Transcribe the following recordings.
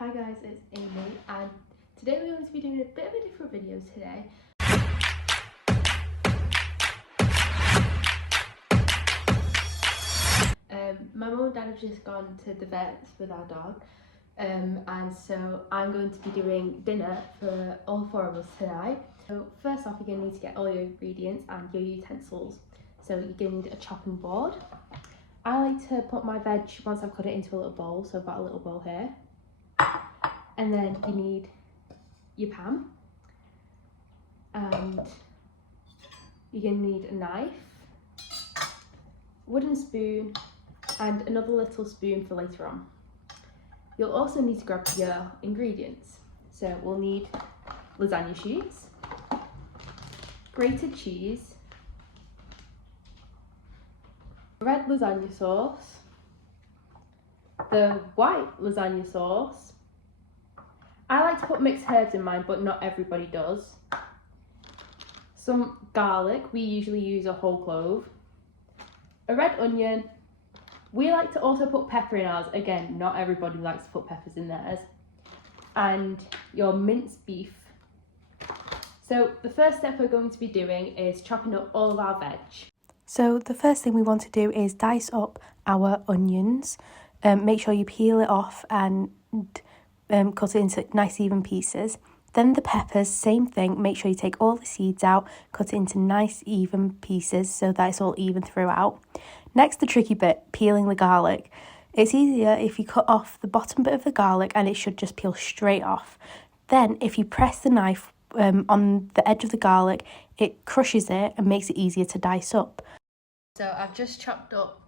Hi guys, it's Amy and today we're going to be doing a bit of a different video today. My mum and dad have just gone to the vets with our dog and so I'm going to be doing dinner for all four of us tonight. So first off, you're going to need to get all your ingredients and your utensils. So you're going to need a chopping board. I like to put my veg once I've cut it into a little bowl, so I've got a little bowl here. And then you need your pan, and you're going to need a knife, wooden spoon, and another little spoon for later on. You'll also need to grab your ingredients. So we'll need lasagna sheets, grated cheese, red lasagna sauce, the white lasagna sauce. I like to put mixed herbs in mine, but not everybody does. Some garlic, we usually use a whole clove, a red onion. We like to also put pepper in ours. Again, not everybody likes to put peppers in theirs. And your minced beef. So the first step we're going to be doing is chopping up all of our veg. So the first thing we want to do is dice up our onions. Make sure you peel it off and cut it into nice even pieces. Then the peppers, same thing, make sure you take all the seeds out, cut it into nice even pieces so that it's all even throughout. Next, the tricky bit, peeling the garlic. It's easier if you cut off the bottom bit of the garlic and it should just peel straight off. Then if you press the knife on the edge of the garlic, it crushes it and makes it easier to dice up. So I've just chopped up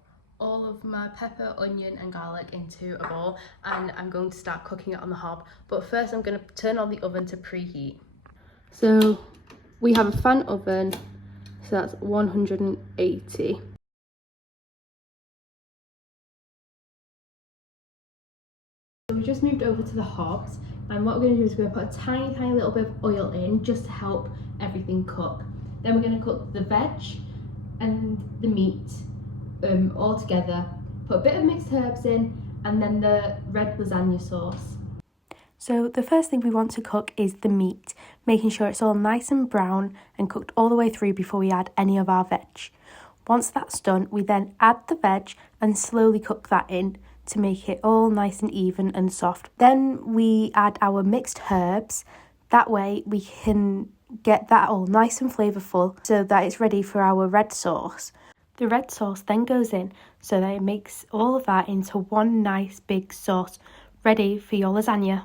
all of my pepper, onion and garlic into a bowl, and I'm going to start cooking it on the hob. But first I'm going to turn on the oven to preheat. So we have a fan oven, so that's 180. We just moved over to the hobs, and what we're going to do is we're going to put a tiny little bit of oil in just to help everything cook. Then we're going to cook the veg and the meat all together, put a bit of mixed herbs in, and then the red lasagna sauce. So the first thing we want to cook is the meat, making sure it's all nice and brown and cooked all the way through before we add any of our veg. Once that's done, we then add the veg and slowly cook that in to make it all nice and even and soft. Then we add our mixed herbs. That way we can get that all nice and flavourful so that it's ready for our red sauce. The red sauce then goes in so that it makes all of that into one nice big sauce, ready for your lasagna.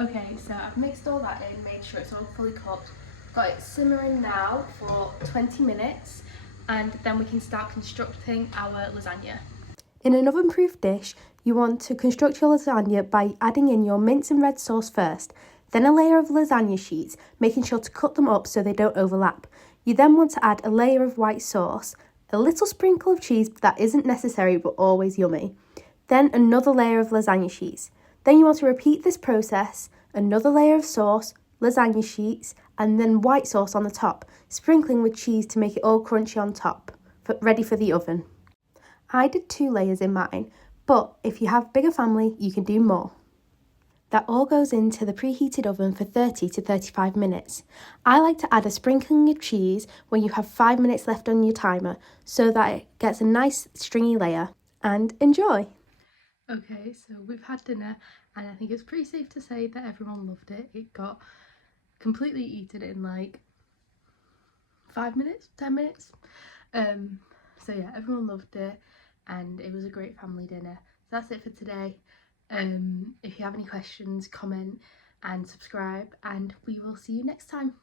Okay, so I've mixed all that in, made sure it's all fully cooked. Got it simmering now for 20 minutes, and then we can start constructing our lasagna. In an oven-proof dish, you want to construct your lasagna by adding in your mince and red sauce first, then a layer of lasagna sheets, making sure to cut them up so they don't overlap. You then want to add a layer of white sauce, a little sprinkle of cheese that isn't necessary but always yummy, then another layer of lasagna sheets. Then you want to repeat this process, another layer of sauce, lasagna sheets, and then white sauce on the top, sprinkling with cheese to make it all crunchy on top, ready for the oven. I did 2 layers in mine, but if you have a bigger family, you can do more. That all goes into the preheated oven for 30 to 35 minutes. I like to add a sprinkling of cheese when you have 5 minutes left on your timer so that it gets a nice stringy layer. And enjoy! Okay, so we've had dinner, and I think it's pretty safe to say that everyone loved it. It got completely eaten in like 5 minutes, 10 minutes. So yeah, everyone loved it, and it was a great family dinner. So that's it for today. If you have any questions, comment and subscribe, and we will see you next time.